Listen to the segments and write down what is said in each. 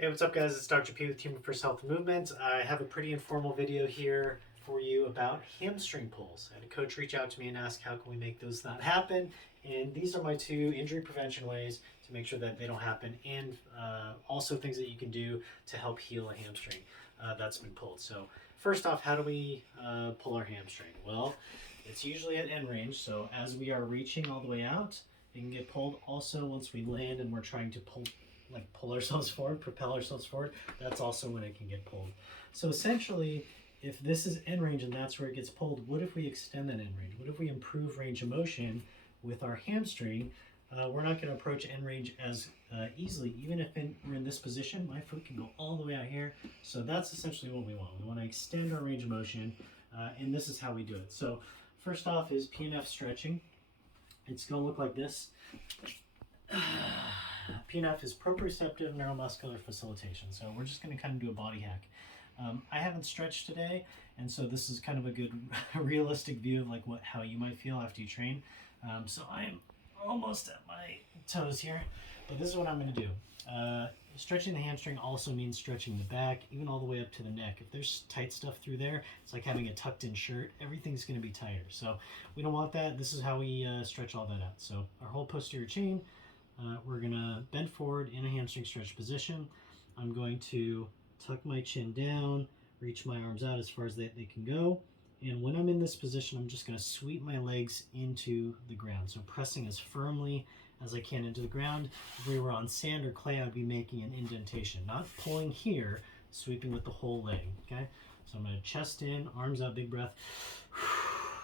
Hey, what's up guys? It's Dr. P with Team of First Health Movement. I have a pretty informal video here for you about hamstring pulls. I had a coach reach out to me and ask how can we make those not happen, and these are my two injury prevention ways to make sure that they don't happen, and also things that you can do to help heal a hamstring that's been pulled. So first off, how do we pull our hamstring? Well, it's usually at end range, so as we are reaching all the way out, it can get pulled. Also, once we land and we're trying to pull ourselves forward, propel ourselves forward, that's also when it can get pulled. So essentially, if this is end range and that's where it gets pulled, what if we extend that end range? What if we improve range of motion with our hamstring? We're not going to approach end range as easily. Even if we're in this position, my foot can go all the way out here. So that's essentially what we want. We want to extend our range of motion, and this is how we do it. So first off is Pnf stretching. It's going to look like this. Pnf is proprioceptive neuromuscular facilitation. So we're just going to kind of do a body hack. I haven't stretched today, and so this is kind of a good realistic view of like how you might feel after you train. So I'm almost at my toes here, but this is what I'm going to do. Stretching the hamstring also means stretching the back, even all the way up to the neck. If there's tight stuff through there, it's like having a tucked in shirt. Everything's going to be tighter. So we don't want that. This is how we stretch all that out. So our whole posterior chain, we're going to bend forward in a hamstring stretch position. I'm going to tuck my chin down, reach my arms out as far as they can go. And when I'm in this position, I'm just going to sweep my legs into the ground. So pressing as firmly as I can into the ground. If we were on sand or clay, I'd be making an indentation, not pulling here, sweeping with the whole leg, okay? So I'm going to chest in, arms out, big breath.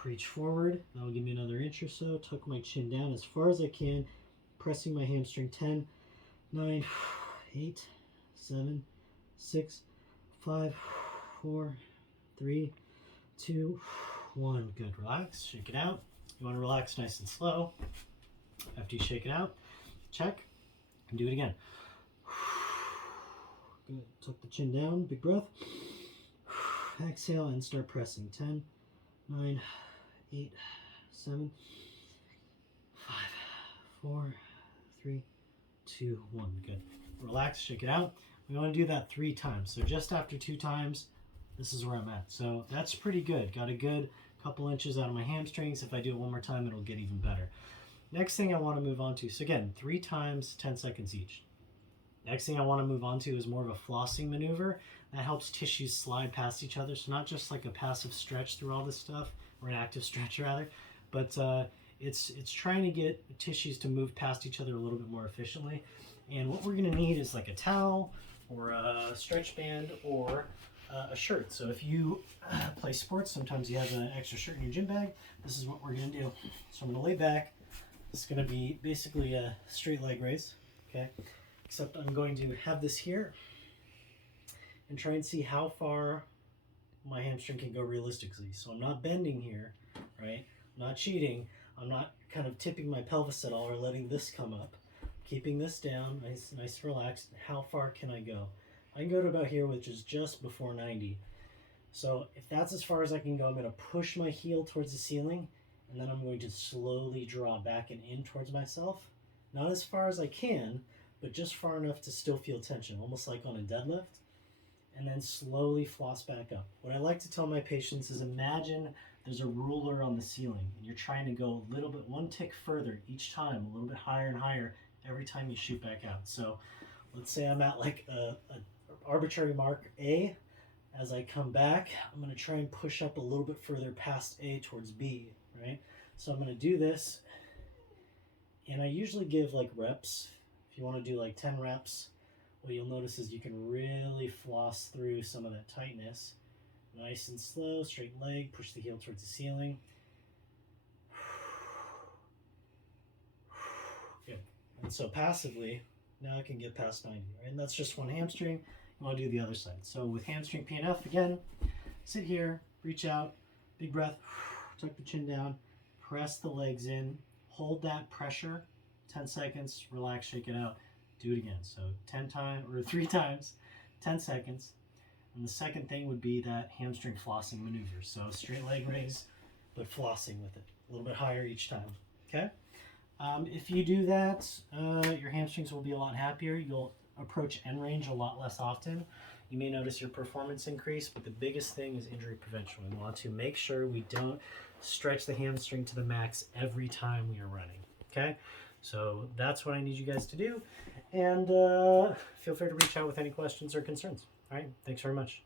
Reach forward. That'll give me another inch or so. Tuck my chin down as far as I can, pressing my hamstring. 10, 9, 8, 7, 6, 5, 4, 3, 2, 1. Good. Relax. Shake it out. You want to relax nice and slow. After you shake it out, check, and do it again. Good. Tuck the chin down. Big breath. Exhale and start pressing. 10, 9, 8, 7, 5, 4, 3, 2, 1. Good. Relax. Shake it out. We want to do that 3 times. So just after 2 times, this is where I'm at. So that's pretty good. Got a good couple inches out of my hamstrings. If I do it one more time, it'll get even better. Next thing I want to move on to, so again, 3 times, 10 seconds each. Next thing I want to move on to is more of a flossing maneuver that helps tissues slide past each other. So not just like a passive stretch through all this stuff, or an active stretch rather, but it's trying to get tissues to move past each other a little bit more efficiently. And what we're going to need is like a towel or a stretch band or a shirt. So if you play sports, sometimes you have an extra shirt in your gym bag. This is what we're going to do. So I'm going to lay back. It's going to be basically a straight leg raise, okay? Except I'm going to have this here and try and see how far my hamstring can go realistically. So I'm not bending here, right? I'm not cheating. I'm not kind of tipping my pelvis at all or letting this come up. Keeping this down, nice relaxed. How far can I go? I can go to about here, which is just before 90. So if that's as far as I can go, I'm going to push my heel towards the ceiling, and then I'm going to slowly draw back and in towards myself. Not as far as I can, but just far enough to still feel tension, almost like on a deadlift, and then slowly floss back up. What I like to tell my patients is imagine there's a ruler on the ceiling, and you're trying to go a little bit, one tick further each time, a little bit higher and higher every time you shoot back out. So let's say I'm at like a arbitrary mark A. As I come back, I'm going to try and push up a little bit further past A towards B, right? So I'm going to do this, and I usually give like reps. If you want to do like 10 reps, what you'll notice is you can really floss through some of that tightness. Nice and slow, straight leg, push the heel towards the ceiling. Good. And so passively, now I can get past 90, right? And that's just one hamstring. You want to do the other side. So with hamstring Pnf, again, sit here, reach out, big breath, tuck the chin down, press the legs in, hold that pressure, 10 seconds, relax, shake it out, do it again. So 10 times, or 3 times, 10 seconds. And the second thing would be that hamstring flossing maneuver. So straight leg raise, but flossing with it, a little bit higher each time, okay? If you do that, your hamstrings will be a lot happier. You'll approach end range a lot less often, you may notice your performance increase, but the biggest thing is injury prevention. We want to make sure we don't stretch the hamstring to the max every time we are running, okay? So that's what I need you guys to do, and feel free to reach out with any questions or concerns. All right, thanks very much.